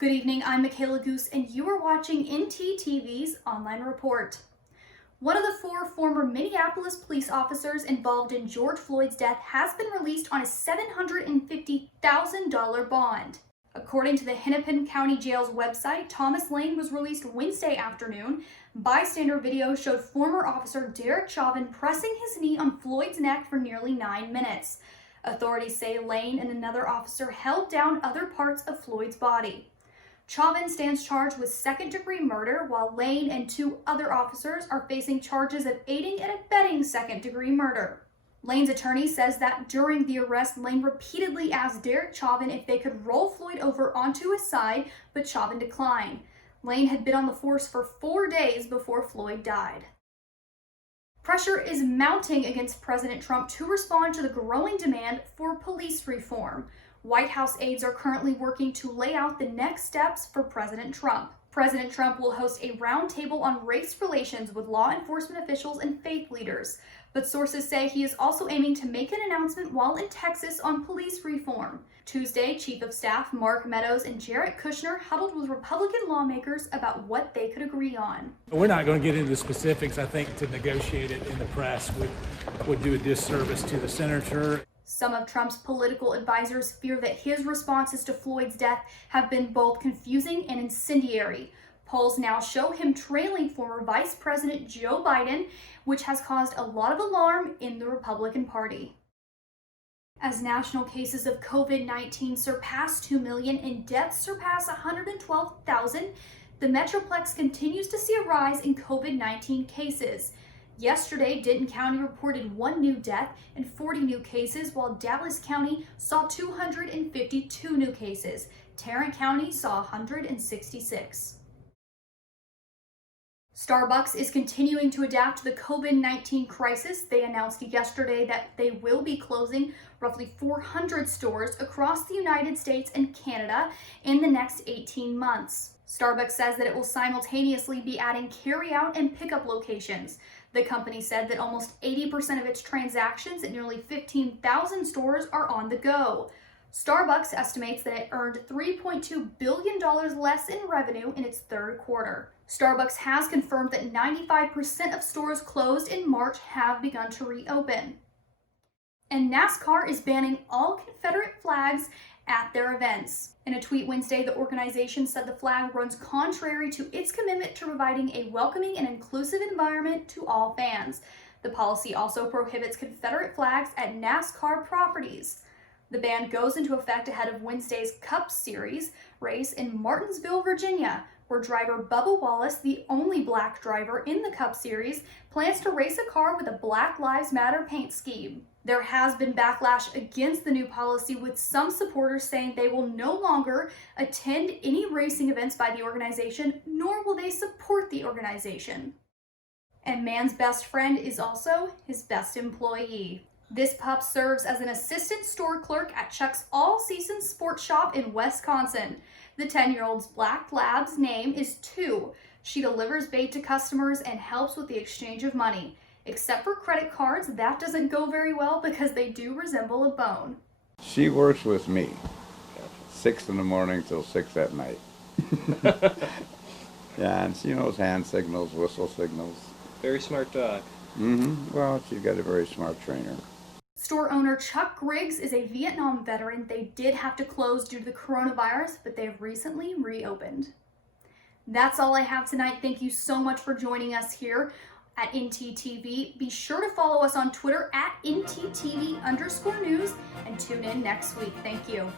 Good evening, I'm Michaela Goose, and you are watching ntTV's online report. One of the 4 former Minneapolis police officers involved in George Floyd's death has been released on a $750,000 bond. According to the Hennepin County Jail's website, Thomas Lane was released Wednesday afternoon. Bystander video showed former officer Derek Chauvin pressing his knee on Floyd's neck for nearly 9 minutes. Authorities say Lane and another officer held down other parts of Floyd's body. Chauvin stands charged with second-degree murder, while Lane and 2 other officers are facing charges of aiding and abetting second-degree murder. Lane's attorney says that during the arrest, Lane repeatedly asked Derek Chauvin if they could roll Floyd over onto his side, but Chauvin declined. Lane had been on the force for 4 days before Floyd died. Pressure is mounting against President Trump to respond to the growing demand for police reform. White House aides are currently working to lay out the next steps for President Trump. President Trump will host a roundtable on race relations with law enforcement officials and faith leaders. But sources say he is also aiming to make an announcement while in Texas on police reform. Tuesday, Chief of Staff Mark Meadows and Jared Kushner huddled with Republican lawmakers about what they could agree on. We're not going to get into the specifics. I think to negotiate it in the press would do a disservice to the senator. Some of Trump's political advisors fear that his responses to Floyd's death have been both confusing and incendiary. Polls now show him trailing former Vice President Joe Biden, which has caused a lot of alarm in the Republican Party. As national cases of COVID-19 surpass 2 million and deaths surpass 112,000, the Metroplex continues to see a rise in COVID-19 cases. Yesterday, Denton County reported 1 new death and 40 new cases, while Dallas County saw 252 new cases. Tarrant County saw 166. Starbucks is continuing to adapt to the COVID-19 crisis. They announced yesterday that they will be closing roughly 400 stores across the United States and Canada in the next 18 months. Starbucks says that it will simultaneously be adding carry-out and pickup locations. The company said that almost 80% of its transactions at nearly 15,000 stores are on the go. Starbucks estimates that it earned $3.2 billion less in revenue in its third quarter. Starbucks has confirmed that 95% of stores closed in March have begun to reopen. And NASCAR is banning all Confederate flags at their events. In a tweet Wednesday, the organization said the flag runs contrary to its commitment to providing a welcoming and inclusive environment to all fans. The policy also prohibits Confederate flags at NASCAR properties. The ban goes into effect ahead of Wednesday's Cup Series race in Martinsville, Virginia, where driver Bubba Wallace, the only black driver in the Cup Series, plans to race a car with a Black Lives Matter paint scheme. There has been backlash against the new policy, with some supporters saying they will no longer attend any racing events by the organization, nor will they support the organization. And man's best friend is also his best employee. This pup serves as an assistant store clerk at Chuck's all-season sports shop in Wisconsin. The 10-year-old's black lab's name is 2. She delivers bait to customers and helps with the exchange of money. Except for credit cards, that doesn't go very well because they do resemble a bone. She works with me, 6 in the morning till 6 at night. Yeah, and she knows hand signals, whistle signals. Very smart dog. Well, she's got a very smart trainer. Store owner Chuck Griggs is a Vietnam veteran. They did have to close due to the coronavirus, but they've recently reopened. That's all I have tonight. Thank you so much for joining us here at ntTV. Be sure to follow us on Twitter at ntTV_news and tune in next week. Thank you.